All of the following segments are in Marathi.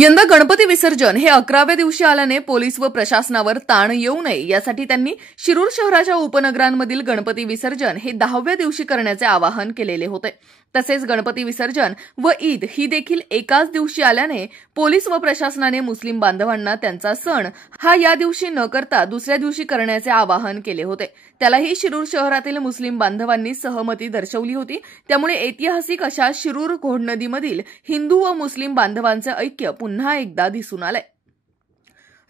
यंदा गणपती विसर्जन हे 11व्या दिवशी आल्याने पोलीस व प्रशासनावर ताण येऊ नये यासाठी त्यांनी शिरूर शहराच्या उपनगरांमधील गणपती विसर्जन हे 10व्या दिवशी करण्याचे आवाहन केलेले होते। तसेच गणपती विसर्जन व ईद ही देखील एकाच दिवशी आल्याने पोलीस व प्रशासनाने मुस्लिम बांधवांना त्यांचा सण हा या दिवशी न करता दुसऱ्या दिवशी करण्याचे आवाहन केले होते। त्यालाही शिरूर शहरातील मुस्लिम बांधवांनी सहमती दर्शवली होती। त्यामुळे ऐतिहासिक अशा शिरूर घोडनदीमधील हिंदू व मुस्लिम बांधवांचे ऐक्य पुन्हा एकदा दिसून आले।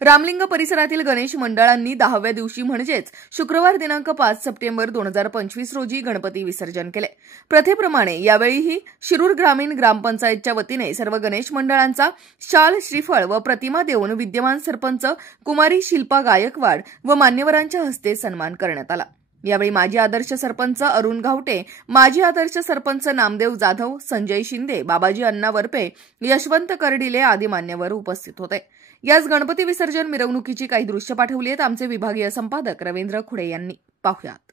रामलिंग परिसरातील गणेश मंडळांनी 10व्या दिवशी म्हणजेच शुक्रवार दिनांक 5 सप्टेंबर 2025 रोजी गणपती विसर्जन केले। प्रथेप्रमाणे यावेळीही शिरूर ग्रामीण ग्रामपंचायतच्या वतीने सर्व गणेश मंडळांचा शाल, श्रीफळ व प्रतिमा देऊन विद्यमान सरपंच कुमारी शिल्पा गायकवाड व मान्यवरांच्या हस्ते सन्मान करण्यात आला। यावेळी माजी आदर्श सरपंच अरुण घावटे, माजी आदर्श सरपंच नामदेव जाधव, संजय शिंदे, बाबाजी अण्णा वरपे, यशवंत कर्डिले आदी मान्यवर उपस्थित होते। याच गणपती विसर्जन मिरवणुकीची काही दृश्य पाठवली आहेत आमचे विभागीय संपादक रवींद्र खुडे यांनी। पाहुयात।